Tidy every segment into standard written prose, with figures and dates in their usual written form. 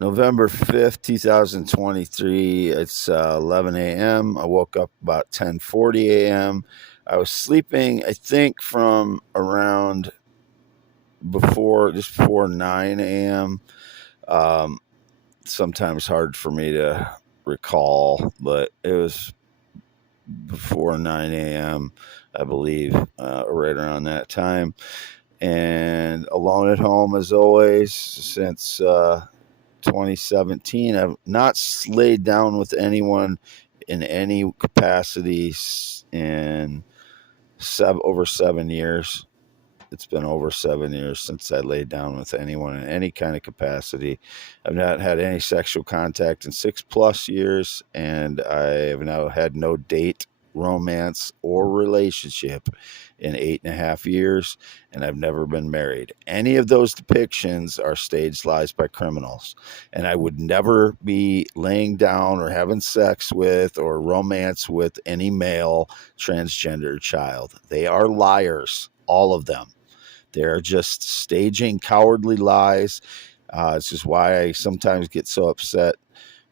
November 5th, 2023. It's 11 a.m. I woke up about 10:40 a.m. I was sleeping, I think, from around just before 9 a.m. Um, Sometimes hard for me to recall, but it was before 9 a.m., I believe, right around that time. And alone at home as always since 2017. I've not laid down with anyone in any capacity in over 7 years. It's been over 7 years since I laid down with anyone in any kind of capacity. I've not had any sexual contact in 6+ years, and I have now had no date, romance, or relationship in 8.5 years, and I've never been married. Any of those depictions are staged lies by criminals, and I would never be laying down or having sex with or romance with any male transgender child. They are liars, all of them. They're just staging cowardly lies. This is why I sometimes get so upset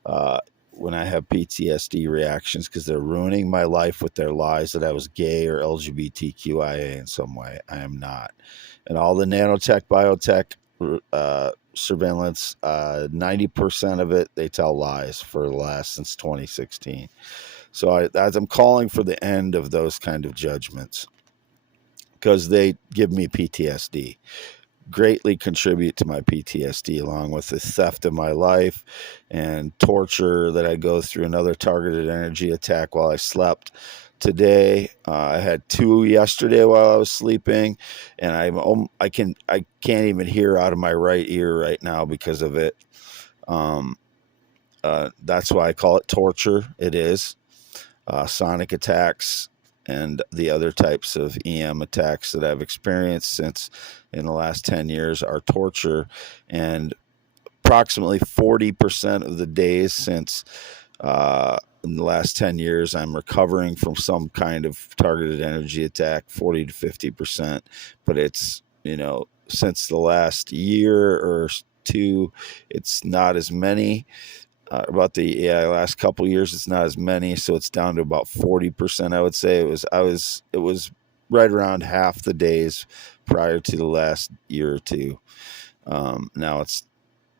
uh, when I have PTSD reactions, because they're ruining my life with their lies that I was gay or LGBTQIA in some way. I am not. And all the nanotech, biotech surveillance, 90% of it, they tell lies for the last since 2016. So as I'm calling for the end of those kind of judgments, because they give me PTSD, greatly contribute to my PTSD, along with the theft of my life and torture that I go through. Another targeted energy attack while I slept today. I had two yesterday while I was sleeping, and I can't even hear out of my right ear right now because of it. Um, that's why I call it torture. It is sonic attacks and the other types of EM attacks that I've experienced since in the last 10 years are torture. And approximately 40% of the days since in the last 10 years, I'm recovering from some kind of targeted energy attack, 40 to 50%. But it's, since the last year or two, it's not as many. About the last couple years, it's not as many, so it's down to about 40%. I would say it was right around half the days prior to the last year or two. Now it's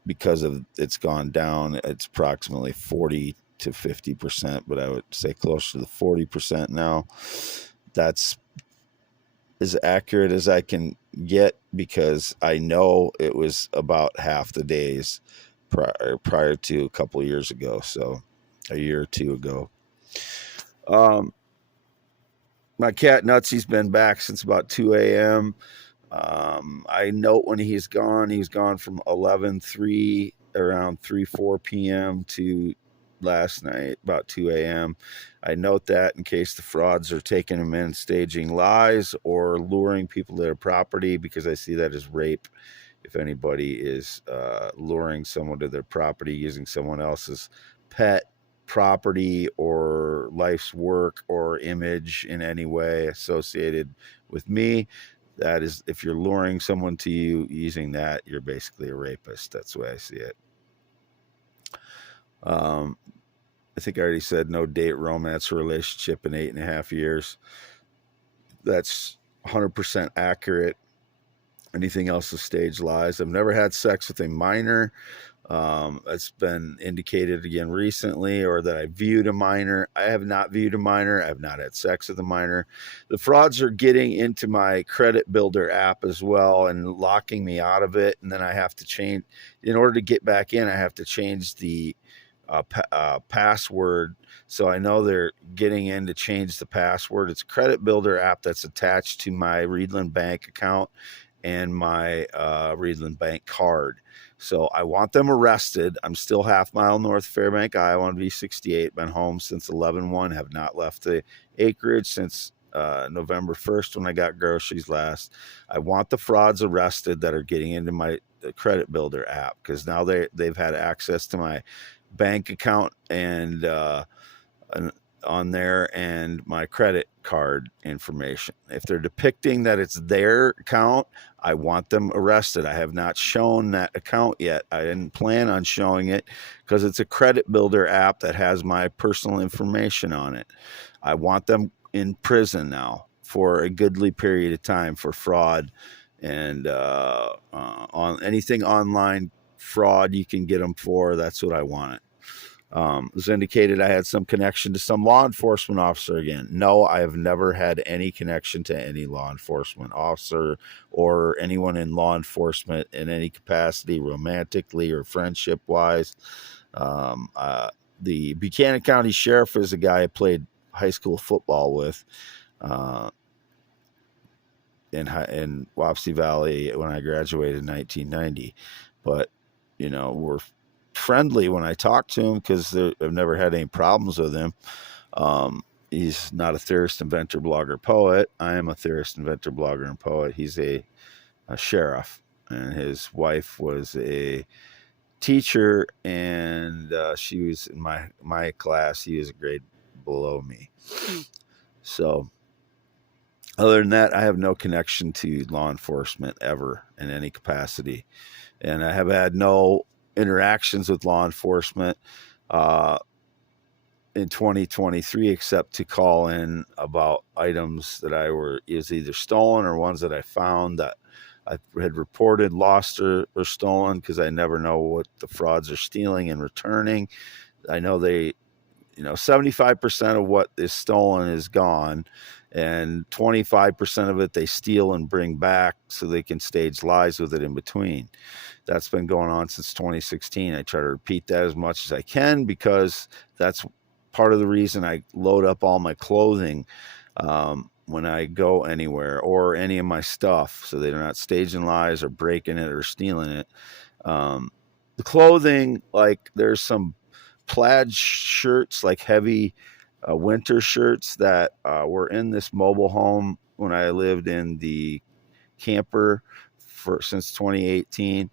because of it's gone down. It's approximately 40 to 50%, but I would say closer to the 40% now. That's as accurate as I can get because I know it was about half the days prior to a couple of years ago, so a year or two ago. Um, my cat Nutsy's been back since about 2 a.m. I note when he's gone. He's gone from 11:03 around 3-4 p.m. to last night about 2 a.m. I note that in case the frauds are taking him in, staging lies or luring people to their property, because I see that as rape. If anybody is luring someone to their property using someone else's pet, property, or life's work or image in any way associated with me, that is, if you're luring someone to you using that, you're basically a rapist. That's the way I see it. Um, I think I already said no date, romance, or relationship in 8.5 years. That's 100% accurate. Anything else is stage lies. I've never had sex with a minor. It's been indicated again recently, or that I viewed a minor. I have not viewed a minor. I have not had sex with a minor. The frauds are getting into my credit builder app as well and locking me out of it. And then I have to change, in order to get back in, I have to change the password. So I know they're getting in to change the password. It's a credit builder app that's attached to my Reedland Bank account and my Reedland Bank card. So I want them arrested. I'm still half mile north of Fairbank, Iowa, on V68. Been home since 11/1. Have not left the acreage since November 1st when I got groceries last. I want the frauds arrested that are getting into my credit builder app, because now they've had access to my bank account and on there and my credit card information. If they're depicting that it's their account, I want them arrested. I have not shown that account yet. I didn't plan on showing it because it's a credit builder app that has my personal information on it. I want them in prison now for a goodly period of time for fraud and on anything online fraud you can get them for. That's what I wanted. It was indicated I had some connection to some law enforcement officer again. No, I have never had any connection to any law enforcement officer or anyone in law enforcement in any capacity, romantically or friendship wise. The Buchanan County Sheriff is a guy I played high school football with in Wapsie Valley when I graduated in 1990. But, we're friendly when I talk to him because I've never had any problems with him. He's not a theorist, inventor, blogger, poet. I am a theorist, inventor, blogger, and poet. He's a sheriff, and his wife was a teacher, and she was in my class. He was a grade below me. So other than that, I have no connection to law enforcement ever in any capacity, and I have had no interactions with law enforcement in 2023 except to call in about items that is either stolen or ones that I found that I had reported lost or stolen, because I never know what the frauds are stealing and returning. I know 75% of what is stolen is gone, and 25% of it they steal and bring back so they can stage lies with it in between. That's been going on since 2016. I try to repeat that as much as I can because that's part of the reason I load up all my clothing when I go anywhere, or any of my stuff, so they're not staging lies or breaking it or stealing it. The clothing, like there's some plaid shirts, like heavy winter shirts that were in this mobile home when I lived in the camper since 2018.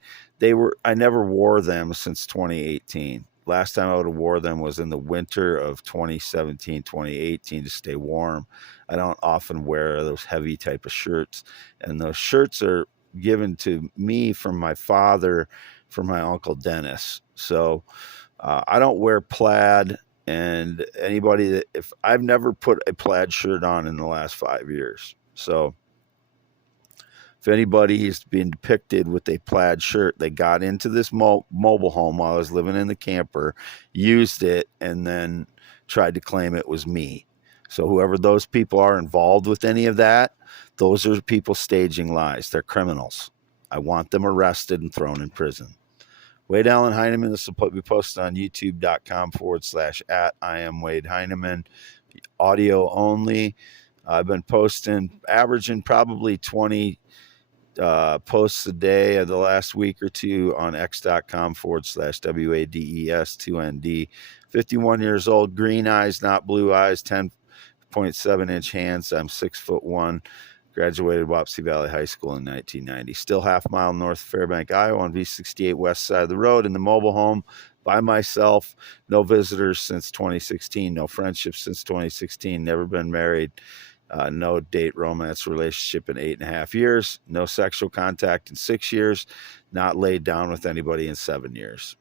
I never wore them since 2018. Last time I would have wore them was in the winter of 2017, 2018 to stay warm. I don't often wear those heavy type of shirts, and those shirts are given to me from my father, from my Uncle Dennis. So I don't wear plaid, and if I've never put a plaid shirt on in the last 5 years. So if anybody is being depicted with a plaid shirt, they got into this mobile home while I was living in the camper, used it, and then tried to claim it was me. So whoever those people are involved with any of that, those are people staging lies. They're criminals. I want them arrested and thrown in prison. Wade Allen Heineman. This will be posted on youtube.com/@ I am Wade Heineman. Audio only. I've been averaging probably 20 posts a day of the last week or two on x.com/WADES2ND. 51 years old, green eyes, not blue eyes, 10.7-inch hands. I'm 6'1". Graduated Wapsie Valley High School in 1990. Still half-mile north of Fairbank, Iowa, on V68 west side of the road in the mobile home by myself. No visitors since 2016. No friendships since 2016. Never been married. No date romance relationship in 8.5 years. No sexual contact in 6 years. Not laid down with anybody in 7 years.